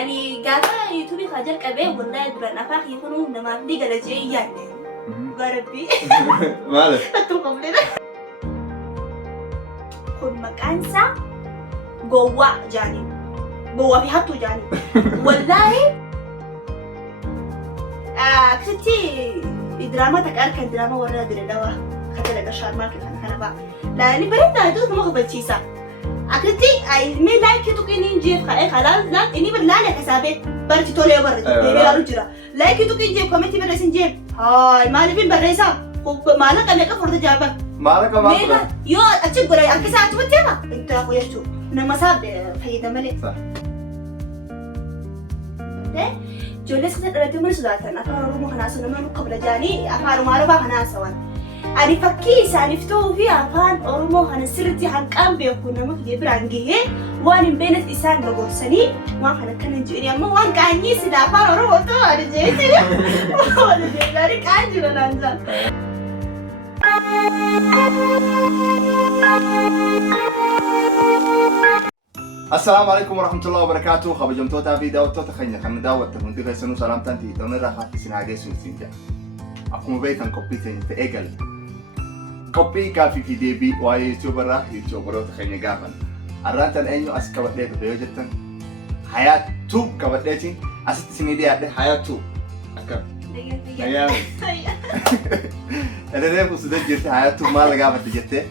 أني قافة يوتيوبي خاجر كبير والله درنا فاخ يكونوا نما بدي قلجي يعني قربي مالك أتوقع لنا كل مكان سا جوا جاني جوا في حطوا جاني والله كنتي دراما تكار كان دراما ورا درنا خدنا كشار ماركت أنا بقى لأني بريت هدوء ما قبل تيسا أكتي أي مي لايك توكينين جيف خلاص لا إني برلالة كسابة برتي تولي برد بيا رجرا لايك توكين جيف كومنتي برسين جيف هاي ما نبين بريسا مالك أنا كفرت جابا مالك ما يو أتشوف بري أنك ساعة تبتيما أنت أخويا شو نما ساب فايدة ملك صح جولس كنت أردت من سوداتنا أفعل رومو خناس ونما قبل جاني أفعل معرفة خناس وان أنا فكيس أنا فتو في أفعال أرومو خنسرتي عن كم بيكون نما في برانجيه وأنا بينت إنسان بقول سني ما خنا كنا نجيني أما وان كأني سيدا أفعل أرومو تو أنا جيتي وأنا جيلاري كأني ولا نزل السلام عليكم ورحمة الله وبركاته. خبجم توتا في داو توتا خينا خنا داو تكون تيجي سنو سلام تانتي تونا راح في سنة عجيس ونسينجا. أكون بيتن كوبي تاني تأجل. كوبي كافي في دي بي واي يوتيوبر راح يوتيوبر تخينا جافن. الرانتن أنيو أسكبت ليه بيوجتن. حياة توب كبت ليه أست سنة دي عده حياة توب. أكر. أيام. أنا ده بس ده جت حياة توب ما لقى بتجته.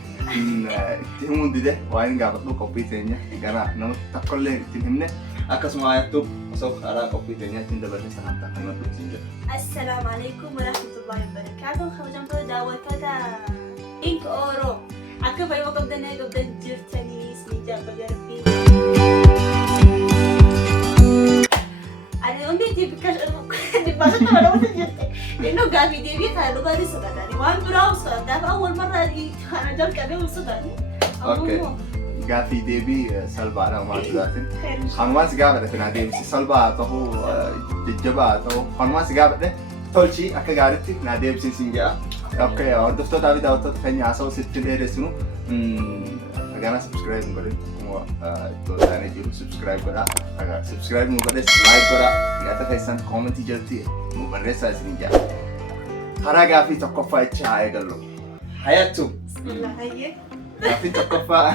تهمون ده وين قابل له كوبي تانية كنا نم تقول تهمنا أكاس ما يكتب سوق على كوبي تانية تندى بس هم تحمل بتسنجر. السلام عليكم ورحمة الله وبركاته. خرجنا تو دعوة كذا إنك أورو أكيد في وقت بدنا جرتني سنجاب بجربي. أنا أمي تبي كش نبغى تطلع ولا تجرتي لأنه قاعد في دي بيت هذا قاعد يصدقني وأنا براوس ده أول مرة أنا جال كذا وصدقني. أوكي. قاعد في دي بي سلبا أنا ما تداتن. خنواس قاعد في نادي بس سلبا تهو ججبا تهو خنواس قاعد تولشي أكيد قاعد في نادي بس سنجا. أوكي اور دفتر داوي داوت تخيني عصا وستين إيرسنو. أنا سبسكرايب مقولي. تو ثاني جيرو سبسكرايب كذا. أنا سبسكرايب مقولي لايك كذا. يا تخيسان كومنتي جلتي. مقولي ساسنجا. خراجع في تقفى إتشاعي قالوا. حياته. بسم الله هيك. في تقفى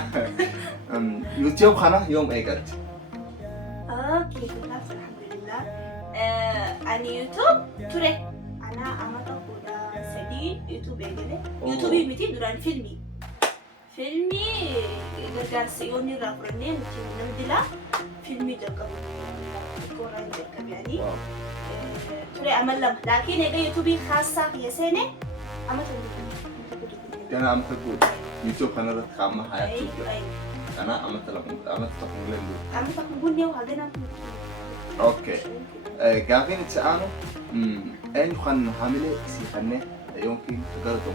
يوتيوب خنا يوم إيجاد. أوكي خلاص الحمد لله. أنا يوتيوب ترى أنا أما تقول سدي يوتيوب إيجاد. يوتيوب يمتي دران فيلمي غير سيوني رافرني ممكن نمدلا فيلمي جاكم كوران جاكم يعني. ترى أملهم لكن إذا يوتيوبي خاصة هي سنة أما تقول أنا أم تقول يوتيوب خنا رت خامة حياته. أنا أم تقول لندو. أما تقول لي وهذا أوكي. قافين تسألوا أين خن حاملة سي خنة يمكن تقدروا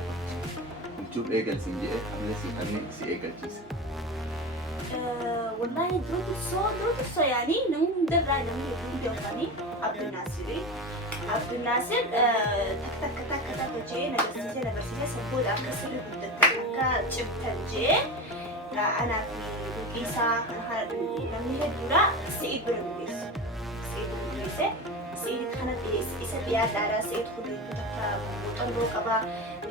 يوتيوب إيجال سنجي حاملة سي خنة سي إيجال جيس. والله دروت الصو يعني نمو درا نمو يكون بيوغاني عبد الناصر تك وجه نبرسيسة سبود أكسر بدك جبتن جي أنا في إيسا أنا نمو هدورا سعيد برميس سعيد خانت إيسا بياد دارا سعيد خدوي بدك بطنبو كبا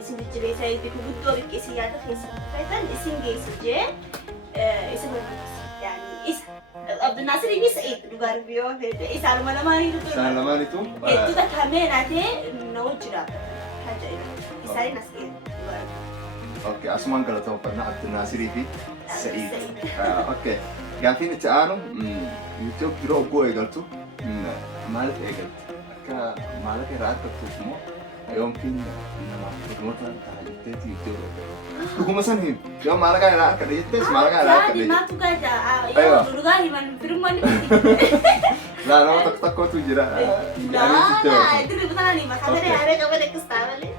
اسم الجريسة يدكو بدو بك إيسا يادة خيسا فايتان اسم جيسو جي إيسا برميس يعني إيسا عبد الناصر يبي سعيد دوغار بيو إيسا لما سلاماني تو. itu dah kami nanti nawajra haja ini saya nasi أوكي أسمان قالوا تو برنا عبد الناصر في سعيد. أوكي قافين تسألوا يوتيوب كيلو قوي قالتوا مالك إيه قلت كا مالك رأيك تسمو يمكن إنما تسموتها تحديث يوتيوب. تقول مثلا هم يوم مالك رأيك كديت مالك رأيك كديت. ما تقعد أيوة لغاية من فيلم لا أنا تكتكو تجرا. لا itu betul ما خبري عليك قبل كستعمله.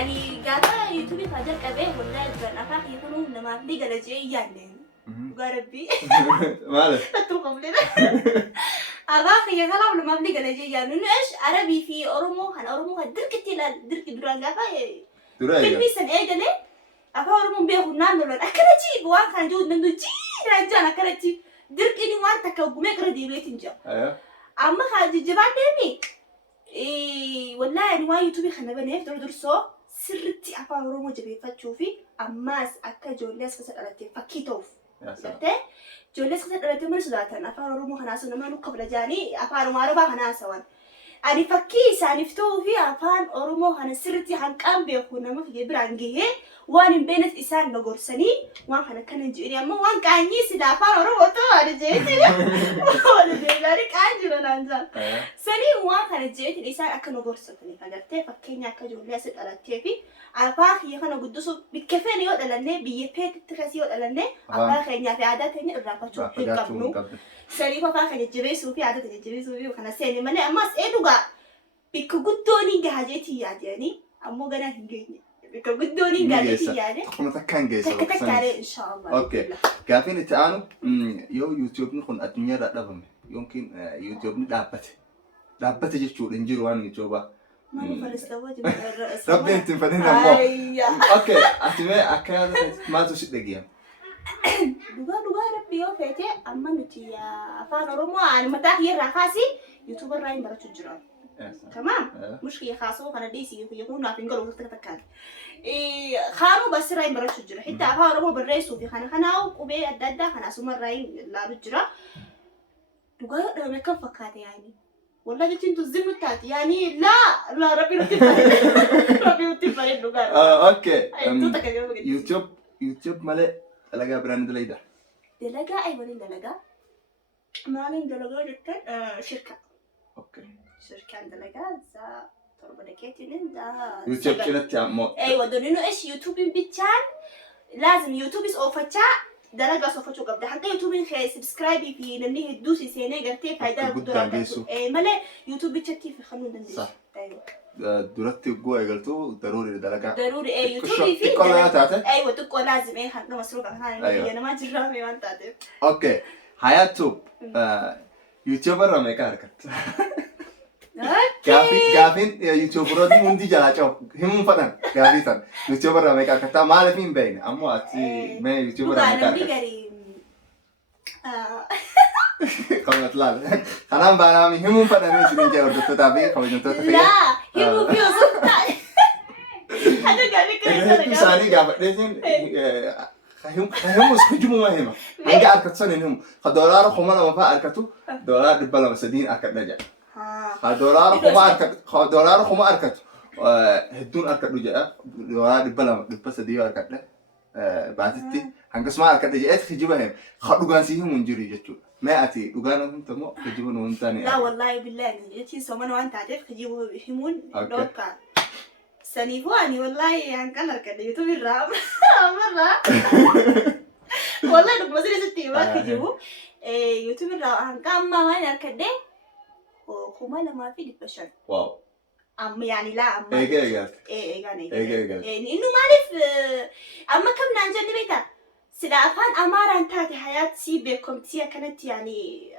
أني قاعدة يوتيوب خاجر كبير ولا يبغى نفاق يكونوا لما بدي قلجي يعني. قربي. مالك. تتوقع لنا. أباك يا كلام لما بدي قلجي يعني إيش عربي في أورومو هن أورومو هدرك تلا درك دران قافا. فيلمي سن إيه قلة؟ أبا أورومو بيهو نام دلون أكلتي بوان كان جود من دو جي رجال أكلتي. درك إني وأنت كوجمة قردي بيت إنجا ايوه أما خارج الجبال دمي والله أنا وايد يوتيوب خلنا بنيف درسو سرتي أفا رومو جبي فتشوفي أماس أكا جوليس فسر ألتي فكيتوف يا سلام قلت جوليس فسر ألتي من سداتنا أفا رومو خناسو نما قبل جاني أفا رومو أربعة خناسوان أنا فكيس أنا فتو في أفان أرومو خنا سرتي عن كام بيكون ما في برانجيه وأنا بينت إنسان نقرسني وأنا خنا كان جيني أما وأنا كان يسد أفان أرومو تو أنا جيتي وأنا جيلاري كان جينا نانزل سني وأنا خنا جيت الإنسان أكن نقرسني فقلت فكيني أكا جوليس ألتي في أفاخ يخنا قدوسو بكفاني يود ألني بيبيت تكسي يود ألني أفاخ يعني في عاداتني الرافعة هيكملوا سني فاخ يجري سوفي عادة يجري سوفي وخنا سني ماني أما سيدوغا بيكوغدوني جهاجتي يعني أمو غنا هنجيني بيكوغدوني جهاجتي يعني تكون تكان جيسا تكتك عليه إن شاء الله اوكي كافين تانو يو يوتيوب نكون الدنيا رادبم يمكن يوتيوب دابت جيتشو انجير وان يوتيوبا ما نفرس لوجه الرأس ربي انت فدينا مو أيوة اوكي اتمي اكاد ما تشد دقيقه دوغا ربي يو فيتي أما نتي أفان رومو أنا متاح يرا خاسي يوتيوبر راين برا تجران تمام مش هي خاصه خنا ديسي يكون نافين قالوا تكتكان خانو بس راين برا تجرا حتى أفان رومو بالرئيس وفي خنا وبي الدادا خنا سمر راين لا بجرا دوغا رمي كم فكات يعني والله جت انتو الزمن بتاعتي يعني لا ربي رتبها دوغا اوكي يوتيوب مالي دلقا براند ليدا دلقا أيوة دلقا مالين دلقا جدا شركة اوكي شركة دلقا زا طلب دكاتين دا يوتيوب كنت مو أيوة دونينو إيش يوتيوب بيتشان لازم يوتيوب أوفتشا دلقا صوفتشو قبل حتى يوتيوب خي سبسكرايبي في نمني هدوسي سيني قرتي فايدة قدام مالي يوتيوب بيتشتي في خلون دندش صح أيوة دورتي جوا قلتو ضروري دلقا ضروري ايه يوتيوب في تقول يا تاتا ايوه تقول لازم ايه حتى مسروق هاي انا ما جرامي ما انت عارف اوكي حياته يوتيوبر ما كاركت كافين يوتيوبر دي مندي جلاچو هم فدان كافيتن يوتيوبر ما كاركت ما لفين بين امو اتي ما يوتيوبر ما كاركت قامت لا انا بانامي هم فدان مش جاي ورد تتابي خلينا تتابي لا هم بيوصف هذا قال لك ثاني قابل لازم هم مسكجوا ما هم عندي أركض سنينهم $1 خمانة ما فا أركضوا $1 دبلا مسدين أركض نجا $1 خما أركض $1 خما أركض هدون أركض نجا $1 دبلا مسدين أركض له بعدتي هنقص ما أركض نجا خجيبهم خدوا جانسيهم منجري جتوا ما أتي وجانا تمو خجيبون وانتاني لا والله بالله يجي سومن وانت عارف خجيبوا يهمون دوكا سنيفواني والله يعني كلر كده يوتيوب الرام مرة والله لو مزيد ستي ما تجيبوا يوتيوب الرام كم ما وين كده وخما لما في دبشان واو أم يعني لا أم إيه يعني إنه ما أعرف أما كم نانجني بيتا سلافان أمارة أنتاتي حياتي بكم تيا كانت يعني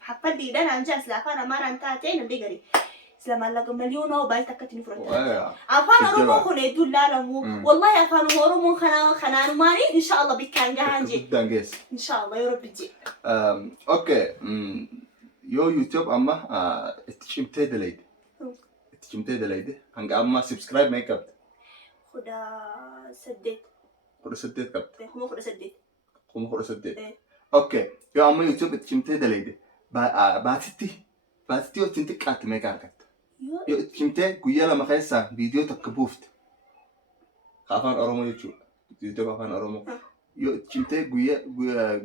حفلي ده نانجا سلافان أمارة أنتاتي نبدي سلام الله مليون أو باي تكتني فرنتا أفان رومو خنا يدل لا لمو والله أفان رومو خنا ماني إن شاء الله بيكان جهانجي إن شاء الله يا رب يجي أوكي يو يوتيوب أما تشمتي دليد هنقا أما سبسكرايب ما يكبت خدا سديت كبت خدا سديت أوكي يو أما يوتيوب تشمتي دليد باتتي وتنتك قات ما يكاركت يو تشمتي قويا لما خيسا فيديو تكبوفت خافان أرومو يوتيوب خافان أرومو يو تشمتي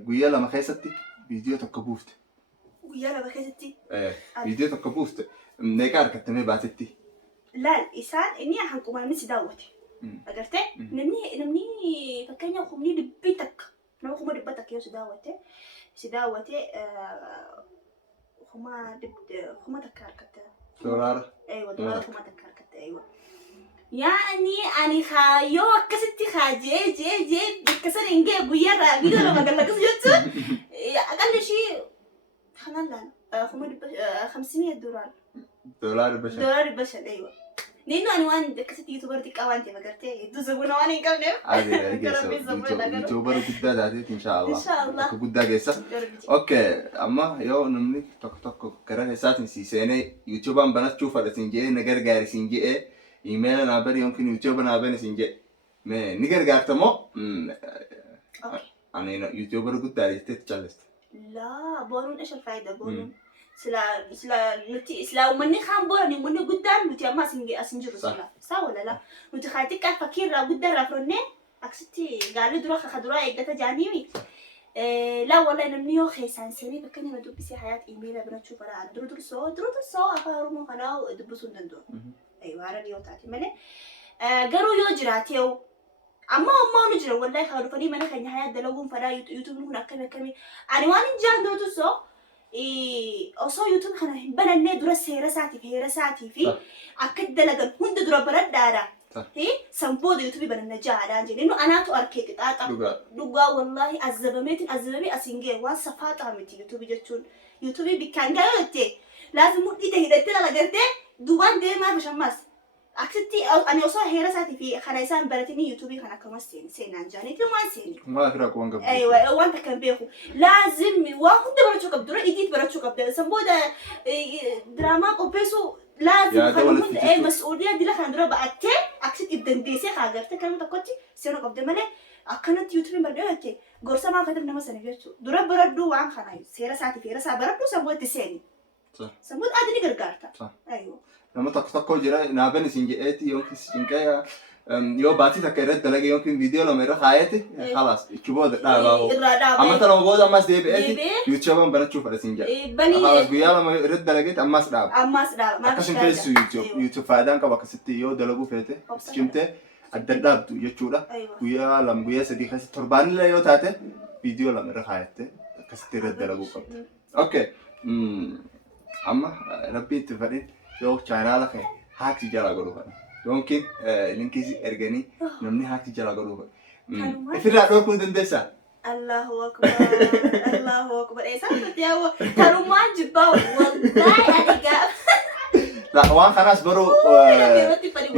قويا لما خيستي فيديو تكبوفت قويا لما خيستي فيديو تكبوفت نيكار كتمي باتتي لا الإنسان إني أحكم على نفسي داوتي أقرتي نمني فكاني أخمني دبيتك نما خما دبتك يا سداوتي خما تكاركت دولار أيوة دولار خما تكاركت أيوة يعني أنا خايو كستي خاجي جي بكسر إنجي بويرة بيدو لما قال لك زيوتو أقل شيء خلنا لا خما $500 دولار بشر أيوة Nino ani waan akkasitti YouTuber xiqqaa waan ta'e magartee hedduu sabuna waan hin qabneef. YouTuber guddaa taateet inshaallah. Akka guddaa keessa. Okay, amma yoo namni tokko gara keessaatiin si seenee YouTubean banachuu fedha siin jedhee na gargaari siin jedhee email naa bari yookiin YouTube naa bani siin jedhe. Mee ni gargaarta moo? Ani YouTuber guddaa jettee chaliste. Laa boruun ishee faayida boruun. Sila uummanni kaan boran uummanni guddaan nuti amma asin jiru sila. Saa walala. Nuti kaan xiqqaa fakkiirraa guddaa irraa fudhannee akkasitti gaalii dura kaka duraa eeggata jaaniimi. Laa wallahi namni yoo keessaan seenee bakka nama dubbisee hayaat imeela banachuu baraan dursoo afaan Oromoo kanaa dubbisuu hin danda'u. Waaran yoo taate malee. Garuu yoo jiraateewu amma nu jira wallahi kaa dhufanii mana keenya hayaat dalaguun fadaa YouTube kun akkamii ani waan hin jaallatu soo osoo YouTube kana hin banannee dura seera isaatii fi akka dalagan hunda dura baradhaadha. Sanbooda YouTube bananna jaadhaan jedhee anaatu arkee qixaaxa dhugaa wallahi azabamee asiin ga'e waan safaaxaa miti YouTube jechuun YouTube bikkaan gaayoo jettee laazim mudhiite hidhattee dalagartee duubaan deemaa bishammas. Akkasitti ani osoo heera isaatii fi kana isaan baratanii YouTube kana akkamas seenaan jaaniitti waan seeni. Maal firaa waan qabdu? Waan takka hin beeku. Laazim waan hunda barachuu qabdu dura idiit barachuu qabda. Sanbooda diraamaa qopheessuu laazim kan hunda mas'uuliyaa dila kana dura ba'attee akkasitti dandeessee kaa agartee kan tokkotti seenuu qabda malee akkanatti YouTube baradhee jettee gorsa maa fayyadu nama sana jechuudha. Dura baradhuu waan kana seera isaatii fi heera isaa baradhuu sanboodatti seeni. Sanboodatti adii ni gargaarta. Nama tokko jira naaban isin jedheeti yookiin cinqee yoo baatii takka irratti dalage yookiin viidiyoo lama irra kaayete khalaas ichi booda dhaabaa amma tana booda ammas deebi'eeti YouTubean banachuu fedha isin jedha khalaas guyyaa lama irratti dalageeti ammas dhaaba akkasin keessu YouTube faayidaan qaba akkasitti yoo dalaguu feete cimtee adda dhaabdu jechuudha guyyaa lama guyyaa sadii keessatti torbaanillee yoo taate viidiyoo lama irra kaayette akkasitti irratti dalaguu qabda. Okay, amma rabbi itti fedhin yoo chaanaala kee haakti jala godhu fedha yookiin linkii erganii namni haakti jala godhu fedha. Ifirraa dhorkuu dandeessaa? Allahu akbar. Eesaan nuti yaa'u tarummaan jibbaa wallahi ani gaaf. Waan kanaas baruu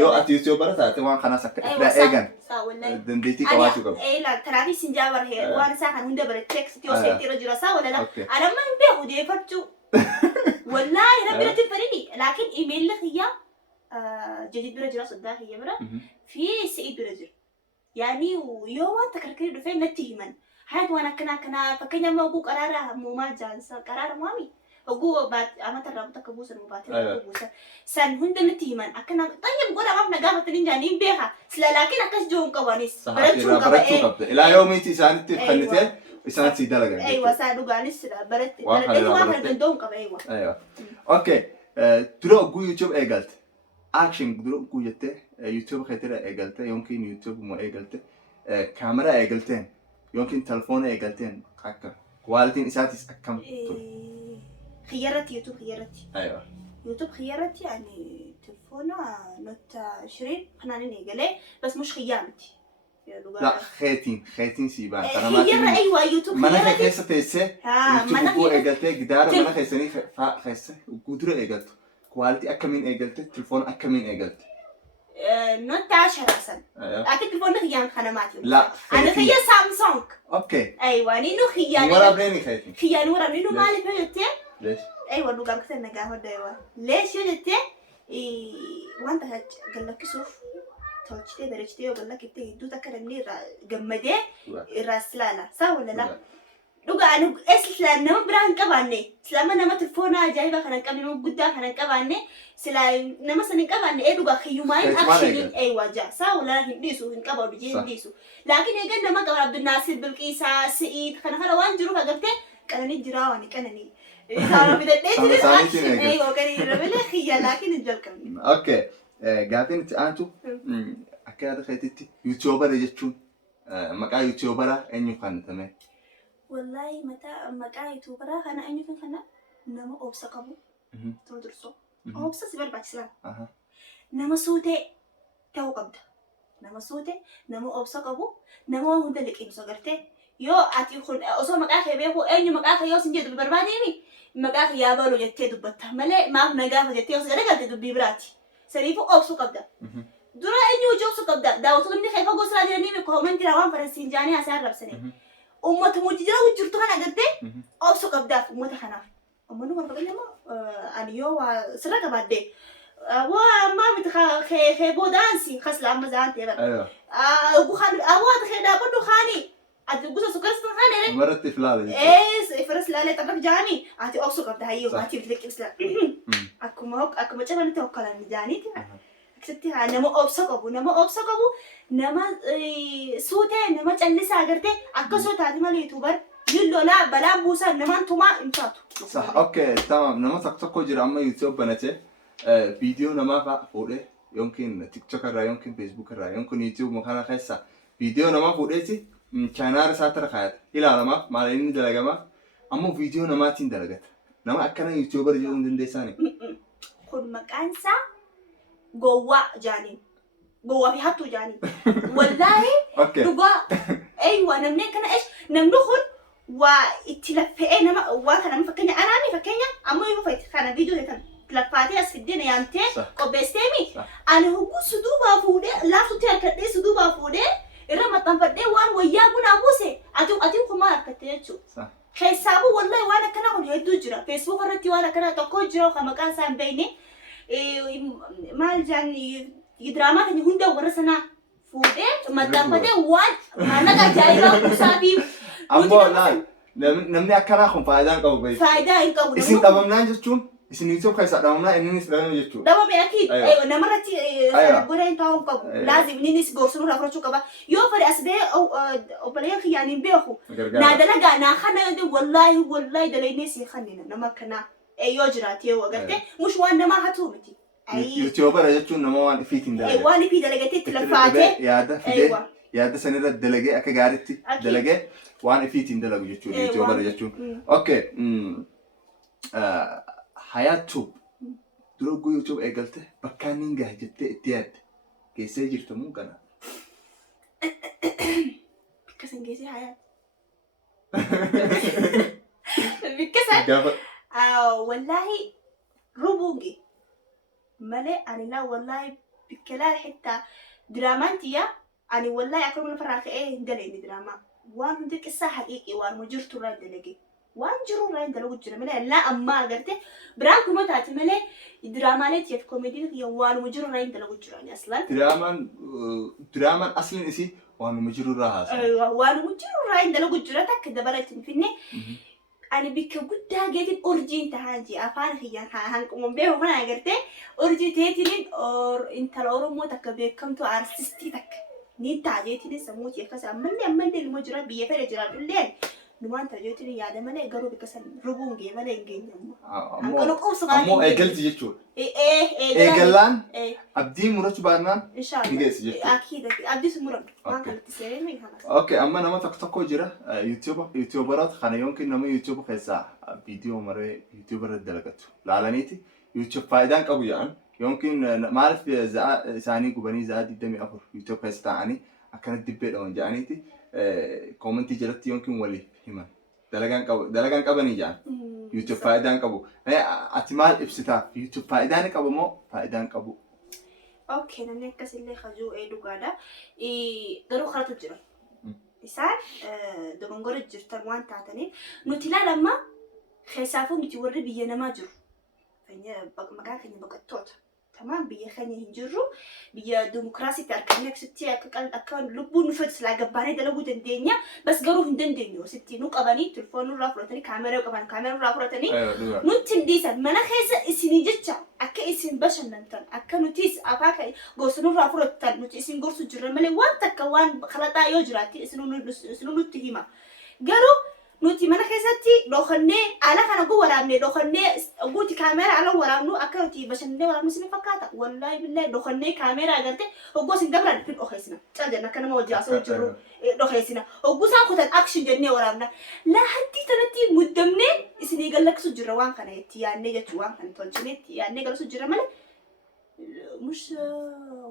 yoo ati YouTuber taate waan kanaas akka irraa eegan dandeettii qabaachuu qabda. Taraafii sinjaa barhee waan isaa kan hunda baratee akkasitti yoo seetii irra jira isaa walala. Anamma hin beeku deeffachuu. Wallahi rabbi natti fadhini laakiin email khiyya jadid bira jira saddaa khiyya bira fi Sa'id bira jira. Yaani yoo waan takarkari dhufee natti himan. Hayat waan akkana fakkeenya amma oguu qaraara muumaa jaansa qaraara maami. Oguu amata irraa takka buusan mubaatee buusan. San hunda natti himan akkana tayyib godha maaf nagaafatanii jaanii hin beeka. Sila laakiin akkas joon qabanis barachuu qaba. Ilaa yoo miti isaanitti fannitee isaan si dalagan. Aywa saa dhugaanis baratte. Baratee waan kana danda'uun qaba aywa. Aywa. Okay, dura oguu YouTube eegalte. Action dura oguu jettee YouTube keetira eegalte yookiin YouTube moo eegalte kaamera eegalteen yookiin telefoona eegalteen akka quality isaatis akkam ture. خيارتي يوتيوب خيارتي. أيوة. يوتيوب خيارتي يعني تلفونه نوت 20 خلاني نقله بس مش خيامتي. لا خيتين سيبان. خيارة أيوة يوتيوب خيارتي. ما أنا خيسة تيسة. يوتيوب هو إيجالته قدارة ما أنا خيسني خيسة وقدرة إيجالته. كواليتي أكمل إيجالته تلفون أكمل إيجالته. نوت 10 أصلا. أكيد تلفونه خيام خدماتي. لا. أنا خيار سامسونج. أوكي. أيوة نينو خيار. ورا بيني خيتين. خيار ورا نينو مالي بيجتة. ليش؟ أيوة لو قام كثر نجاح ودايوا ليش يجتة وانت قال لك شوف توجتي برجتي وقال لك إنت دوتا كلامني جمدة الرسالة صح ولا لا؟ لو قام إسلام نما بران كبانة سلام نما تلفونا جايبه خلنا كبانة نما قدام خلنا كبانة سلام نما سن كبانة إيه لو قام خيومين أكشن أيوة جا صح ولا لا هنديسو هنكبر بيجي هنديسو لكن يجي نما كبر عبد الناصر بالكيسة سعيد خلنا وان جروح قلت كان نجراواني كان ايوه كان يرمي خيال لكن الجلكم اوكي قاعدين انتو اكيد خيتي يوتيوبر يجتون مقا يوتيوبر اني كان تمام والله متى مقا يوتيوبر انا اني كان نما اوبسا قبو تدرسو اوبسا سبر باكسلا نما صوتي تو قبض نما صوتي نما اوبسا قبو نما هو دلك انسو غرتي يو اتي خن اوسو مقا خيبيكو اني مقا خيو سنجد بربانيني مقاخ يابلو جتة دبته ملء ما نجاح جتة وسجل قلت دبي براتي sariifu obsu qabda. Dura eenyu hojii obsu qabda. Daawwattoonni keefa gosa jiranii koomantii raawwan faransiin jaanii haasaan rabsanii. Uummata mujii jira hojjirtu kana agartee obsu qabdaaf uummata kanaaf. Uummanni kun fakkeenya immoo ani yoo waa sirra qabaadde waa maamiti keeboo daansi kasla amma zaan ta'e bara. Awwaata keedaa baddu kaanii. Ati gusa sukkar sun kaane. Maratti filaale. Firas laalee taphatu jaanii ati obsu qabda hayyuu ati liqimsa. Akkuma cabanitti hokkalan jaaniiti. Akkasitti nama obsa qabu nama suutee nama callisaa agartee akkasoo taate malee yuutuubar lolaa balaa buusaa namaan tumaa hin taatu. Saha okay tamam nama tokko jira amma YouTube banatee viidiyoo namaa fa'a fuudhee yookiin TikTok irraa yookiin Facebook irraa yookiin YouTube makana keessa viidiyoo namaa fuudheeti chaanaala isaa tara kaayata ilaalamaaf maal inni dalagama ammoo viidiyoo namaatiin dalagata nama akkana YouTuber jedhuu hin dandeessaani. Kun maqaan isaa gowwaa jaaniin gowwaa fi hattuu jaaniin wallaahi dhugaa eeywa namni akkana namni kun waa itti laffa'ee nama waa kana fakkeenya anaani fakkeenya ammoo yoo fayyad kana viidiyoo tan laffaatee as fiddeen yaamtee qopheesseemi ani hoguu suduubaa fuudhee laaftutti harkadhee suduubaa fuudhee irra maxxanfadhee waan wayyaa bunaa buuse ati kumaa harkattee jechuudha. Keessaafu wallahi waan akkana kun hedduu jira. Facebook irratti waan akkana tokko jira kan maqaan isaa hin beekne maal jaan diraamaa kan hunda warra sanaa fuudhee maxxanfatee waan maallaqa ajaa'ibaa buusaa fi ammoo laal namni akkanaa kun faayidaa hin qabu beeku. Faayidaa hin qabu. Isin dhabamnaan jechuun isin YouTube keessaa dhabamnaa innis dhabame jechuudha. Dhabame akiid namarratti godheen taa'uu qabu. Laazim innis gorsuu irraa fudhachuu qaba. Yoo fedhe as ba'ee obboleeyyan kiyyaan hin beeku. Naa dalagaa naa kana wallaahi dalaynee si kannina nama akkanaa yoo jiraate yoo agartee mush waan namaa hatuu miti. YouTuber jechuun nama waan ifiitiin dalagee. Waan ifii dalagatee itti laffaatee. Yaada fidee yaada sanirra dalagee akka gaariitti dalagee waan ifiitiin dalagu jechuudha YouTuber jechuun. Okay. Hayatub dura guyyaa YouTube eegalte bakka inni gahe jettee itti yaadde geessee jirtu moo kana? Bikkasan geessee hayaat. Bikkasan wallaahi rubuungi malee ani laa wallaahi bikkalaa xitaa diraamaan tiyya ani wallaahi akkuma lafarraa ka'ee hin daleenye diraamaa waan hundi qissaa haqiiqii waan jirtu irraa dalage. Waan jiru irraa hin dalagu jira malee laa ammaa agarte biraan kuma taate malee diraamaalee tiyaaf koomediin waanuma jiru irraa hin dalagu jira aslaan. Diraamaan asliin isii waanuma jiru irraa haasa. Waanuma jiru irraa hin dalagu jira takka dabalatti hin finne. Ani bikka guddaa geetiin urjiin tahaan jee afaan kiyyaan hanqumuun beeku kana agarte urjii teetiin intala Oromoo takka beekamtu artistii takka ni taajeetiin sammuu tiyaaf ammallee ilmoo jira biyya fedhe jiraatullee. Numaan tajaajila yaada malee garuu bikkasan rubuungee malee hin geenye ammoo eegalti jechuudha. Eegallaan abdii murachuu baannaan ni geessi jechuudha. Abdii sun muratu waan kanatti seenee Okay amma nama tokko jira YouTuberoota kana yookiin nama YouTube keessaa viidiyoo maree YouTube irratti dalagatu laalaniiti YouTube faayidaan qabu jedhan yookiin maaliif isaanii gubanii za'a 24 YouTube keessa taa'anii akkana dibbeedhaan jedhaniiti komentii jalatti yookiin waliif himan dalagaan qabanii jedhan YouTube faayidaan qabu. Ati maal ibsitaaf YouTube faayidaan qabu moo faayidaan qabu? Okay namni akkasillee hajuu dhugaadha. Garuu karatu jira. Isaan dogongora jirtan waan taataniif nuti ilaalamma keessaafuu nuti warri biyya namaa jiru. Maqaa keenya baqattoota. Tamam biyya keenya hin jirru biyya dimokiraasiitti argamne akka lubbuun nu fedhu silaa gabbaanee dalaguu dandeenya bas garuu hin dandeenyu sitti nu qabanii telefoonii irraa fudhatanii kaameraa qaban kaameraa irraa fudhatanii nutti hin dhiisan mana keessa isinii jecha akka isin bashannantan akka nutis afaa gosa irraa fudhattan nuti isin gorsu jirra malee waan takka waan khalaxaa yoo jiraatti isin nutti hima garuu nuti mana keessatti dhokannee ala kana guu waraabnee dhokannee guuti kaameraa ala waraabnu akka nuti bashannanee waraabnu isin fakkaata wallahi billahi dhokannee kaameraa agarte hoggoo isin dabran fin dhokeessina caljanna akka nama wajji asoo jiru dhokeessina hogguu isaan kutan action jennee waraabna laa haddii tanatti muddamnee isinii gallaksu jirra waan kana itti yaadnee jechuu waan kana tolchinee itti yaadnee galaksu jirra malee mush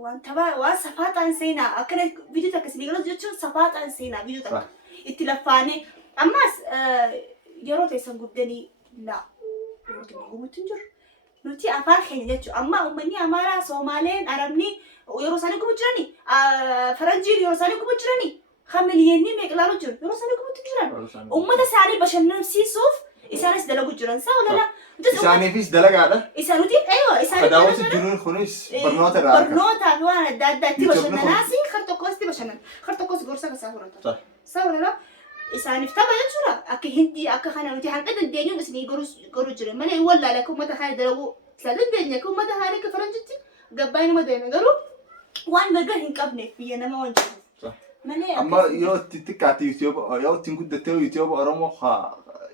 waan taphaa waan safaaxaan seenaa akkana viidiyoo takka isinii galaksu jechuun safaaxaan seenaa viidiyoo takka itti laffaanee ammas yeroo teessan guddanii laa yeroo teessan gumutti hin jiru nuti afaan keenya jechuudha. Amma uummanni Amaaraa, Somaaleen, Arabni yeroo isaanii gubu jirani, Faranjiin yeroo isaanii gubu jirani, Hamiliyeenni meeqlaalu jiru yeroo isaanii gubutti jiran. Uummata isaanii bashannansiisuuf isaanis dalagu jiran. Saa walala. Isaaniifis dalagaadha. Isaanuti isaanii Daawwati jiruun kunis barnoota irraa argama. Barnootaa fi waan adda addaa itti bashannanaasi kar tokkos itti bashannan. Kar tokkos gorsa kasaa fudhatan. Saa walala. Isaaniif tapha jechuudha. Akka Hindii akka kana nuti hanga dandeenyuun isinii goruu jiran. Malee wallaala akka uummata haala dalagu isa dandeenya akka uummata haala akka Faranjitti gabbaa inuma deema garuu waan gargar hin qabneef biyya nama waan jiruuf. Malee amma yoo itti xiqqaate yoo ittiin guddattee YouTube Oromoo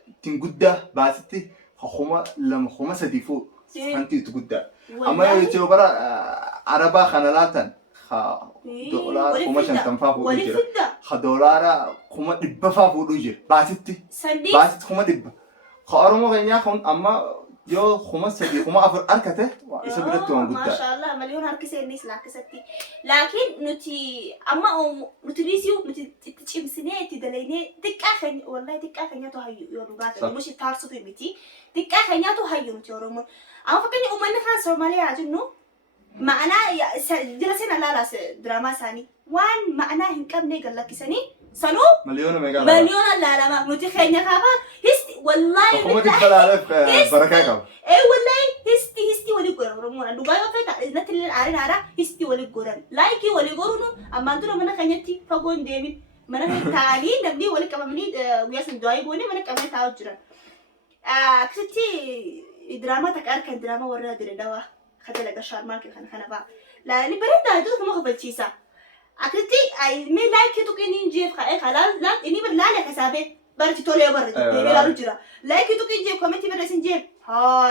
ittiin guddaa baasitti homa lama homa sadii fuudhu wanti itti guddaa. Amma yoo YouTube bara Arabaa kana laatan doolaara kuma 50 fuudhu jira. Doolaara kuma 100 fuudhu jira. Baasitti kuma 100. Oromoo keenyaa kun amma yoo kuma sadii kuma afur arkate isa biratti waan guddaa. Maashaallah miliyoon harkiseenis laakkisatti. Laakiin nuti amma nuti riisiyuu nuti itti cimsinee itti dalaynee xiqqaa keenya wallahi xiqqaa keenyatu hayyu yoo dhugaata mushi taarsutu miti. Xiqqaa keenyatu hayyu nuti Oromoon. Amma fakkeenya uummanni kan Soomaaliyaa jennu ma'anaa jala seen alaalaas diraamaa isaanii waan ma'anaa hin qabne gallakkisanii sanuu miliyoona laalama nuti keenya kaafaa histi wallahi hukumati falaaleef barakaa qaba. Wallahi histi wali godhan Oromoon dhugaa yoo ta'e natti illee aarin aadaa histi wali godhan laayikii wali godhuun ammaan dura mana keenyatti fagoon deemin mana keenya taa'anii namni wali qabamanii guyyaa san du'aa goonee mana qabamanii taa'u jiran. Akkasitti diraamaa takka arkan diraamaa warra Dirreedawaa kan dalaga Shaarmaan kana ba'a. Laali bareedaa jiru kuma kafalchiisa. Akkasitti mee laayikii tuqanii jeef ka'ee inni laala kasaabee barti tolee barri ilaalu jira. Laayikii tuqanii jeef komentii barreessin jeef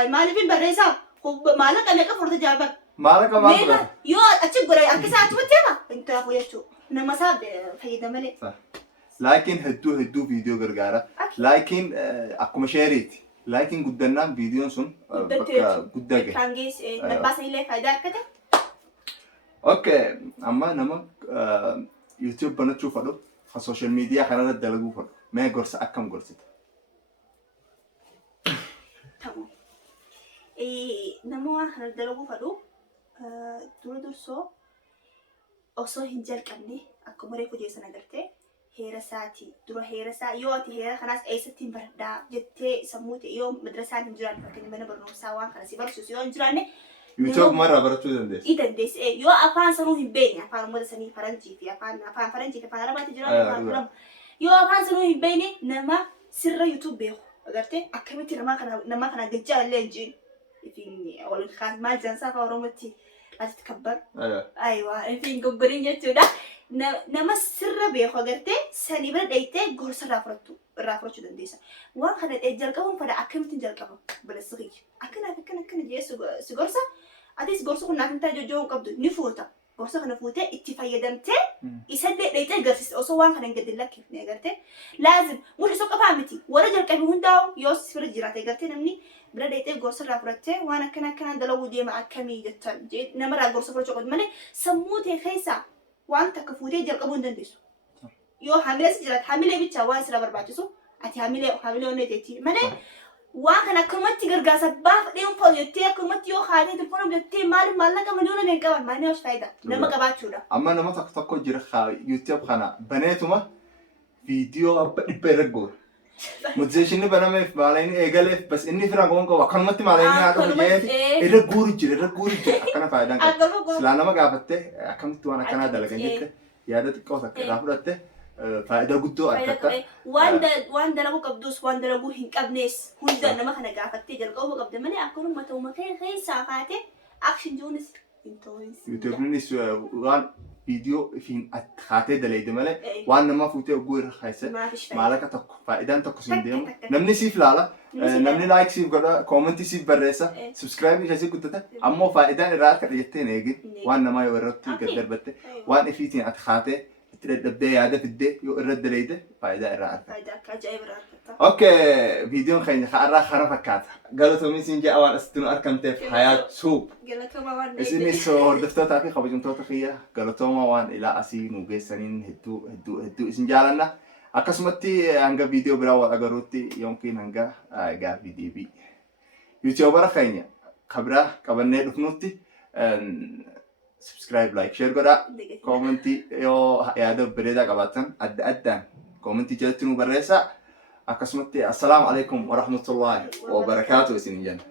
maaliif barreessaa maallaqa meeqa furta jaabar. Maallaqa maal fudhata? Yoo achi godhe akka isaa achumatti hima hin taafu jechuudha. Nama isaa fayyadamalee. Laakiin hedduu viidiyoo gargaara. Laakiin akkuma sheeriiti. Laakiin guddannaan viidiyoon sun bakka guddaa gahe. Kan geesse nabbaasan illee faayidaa argate. Okay, amma nama YouTube banachuu fedhu, social media kanarra dalaguu fedhu. Mee gorsa akkam gorsita? Tamu. Nama waan kana dalaguu fedhu dura dursoo osoo hin jalqabne akkuma reefu jeessan agartee heera isaati dura heera isaa yoo ati heera kanaas eessatti hin baradhaa jettee sammuu ta'e yoo madrasaan hin jiraanne fakkeenya mana barnoomsaa waan kana si barsiisu yoo hin jiraanne YouTube marraa barachuu dandeessi. Dandeessi yoo afaan sanuu hin beekne afaan uummata sanii Faranjii fi afaan Faranjii fi afaan Arabaatti jiraanne yoo afaan sanuu hin beekne nama sirra YouTube beeku agartee akkamitti nama kana gajjaa illee hin jiru. Ifin wal kaas maal jansaa afaan Oromootti asitti kabbar. Ayiwaa ifin goggoriin jechuudha. Nama sirra beeku agartee sanii bira dheeyitee gorsa irraa fudhachuu dandeessa. Waan kana jalqabuun fada akkamittiin jalqaba balessa kiyya. Akkana jee si gorsa atis gorsa kun naaf hin ta'a jojjoo hin qabdu ni fuuta. Gorsa kana fuutee itti fayyadamtee isallee dheeyitee agarsiisa osoo waan kana hin gadi lakkifne agartee. Laazim mul'isoo qofaa miti warra jalqabe hundaa'u yoo si bira jiraate agartee namni bira dheeyitee gorsa irraa fudhattee waan akkanaa dalaguu deema akkamii jettan namarraa gorsa fudhachuu qabdu malee sammuu ta'e keessaa waan takka fuutee jalqabuu hin dandeessu. Yoo hamilee si jiraate hamilee bicha waan sira barbaachisu ati hamilee onnee teetti malee waan kana akkumatti gargaarsa baafadhee hunfaatu jettee akkumatti yoo haatee telefoonum jettee maaliif maallaqa miliyoona meeqa qaban maal nama faayidaa nama qabaachuudha. Amma nama tokko jira YouTube kana baneetuma viidiyoo abba dhibba irra goora. Motiveeshinni banameef maalayni eegaleef bas inni fira goon qabu akkanumatti maalayni haa dhufu jeeti irra guuru jira akkana faayidaan qabu. Silaa nama gaafattee akkamitti waan akkanaa dalagan jette yaada xiqqoo takka irraa fudhatte faayidaa guddoo argatta. Waan dalaguu qabdus waan dalaguu hin qabnes hunda nama kana gaafattee jalqabuu qabda malee akkanuma ta'uma keessaa kaatee akshin jiruunis hin ta'uunis. YouTubenis waan viidiyoo ifiin kaatee dalayde malee waan nama fuutee oguu irra kaayse maallaqa tokko faayidaan tokko siin deemu namni siif laala namni laayik siif godha koomentii siif barreessa subscribe ishee guddata ammoo faayidaan irraa akka jettee eegin waan namaa yoo irratti gad darbatte waan ifiitiin ati kaatee itti dadhabdee yaada fiddee yoo irra dalayde faayidaa irraa argata. Okay, viidiyoon keenya har'aa kana fakkaata. Galatoomiin siin jedha waan asitti nu argamteef Hayaat Suup. Isinis hordoftootaa fi kabajamtoota kiyya galatooma waan ilaa asii nu geessaniin hedduu isin jaalanna. Akkasumatti hanga viidiyoo biraa wal agaruutti yookiin hanga gaaffii deebii. YouTubeera keenya kabira qabannee dhufnutti subscribe like share godhaa koomentii yoo yaada bareedaa qabaattan adda addaan koomentii jalatti nu barreessaa akkasumatti assalaamu alaikum wa rahmatullahi wa barakaatuh isin jenna.